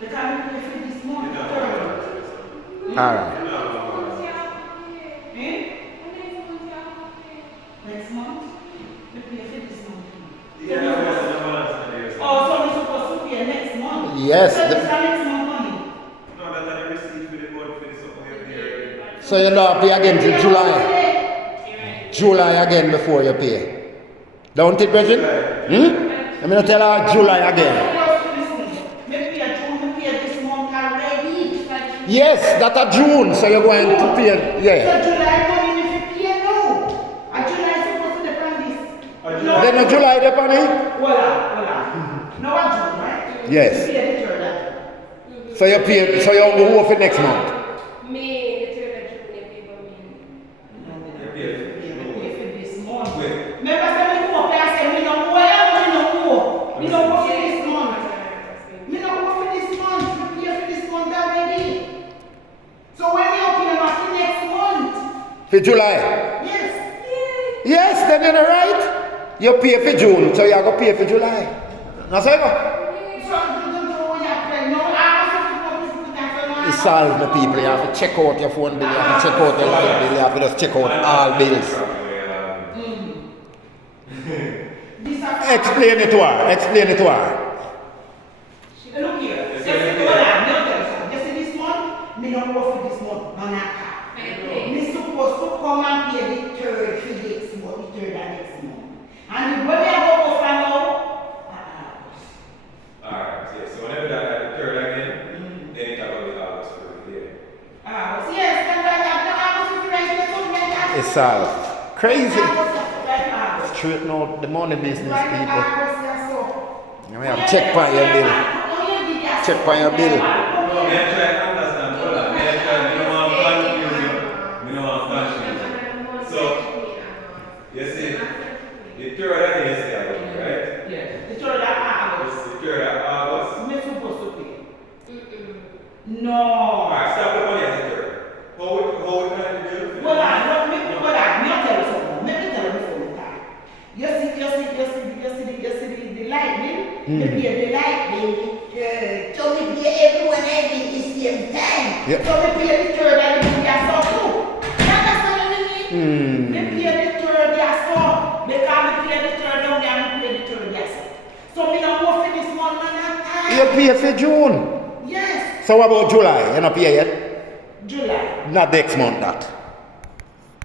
The time we pay for this month. Alright. Next month? We pay for this month. Yeah. Oh, so we're supposed to pay next month? Yes. So this is next month money? No, that's not a receipt for the month for this up here. So you don't pay again till July. July again before you pay. Don't it, Bridget? I'm going to tell her July again. Maybe a June, we pay this month already. Yes, that's a June, so you're going to pay. So Yeah. July money if you pay now. And July is supposed to depend this. Then no July depend it? Voila. No a June, right? Yes. You pay the third. So you pay, so you go for next month. For July? Yes. Yes, then you're right. You pay for June, so you have to pay for July. Now say go. You solve the people, you have to check out your phone bill, you have to check out your light bill, you have to just check out all bills. Explain it to her, explain it to her. Look here. Just this month, me don't work for this month, no matter. Me supposed to come and pay the third for next month, the third and next month. And when we go for now, Alright, so whenever that the third again, then it about the August for the year. yes, that's right. It's crazy. Straighten out the money business, people. You have to check by your bill. Check by your bill. No, me try to understand. Hold on. Me don't want to confuse you. Me don't want to confuse you. So, you see, the third again is the August, right? Yes. The third of August. The third of August. Me supposed to pay. No. Alright, stop the money as a third. How we can do it? Hold on, me tell you something. Let me tell you before we time. You see the light bill? You pay the light bill. So we pay everyone every the same time. Yep. So we pay the third and the so too. You understand what I mean? We pay the third so because we pay the third down there and we pay the third so. So we don't go for this month and that time. You pay for June. Yes. So what about July? You not pay yet? July. Not next month that.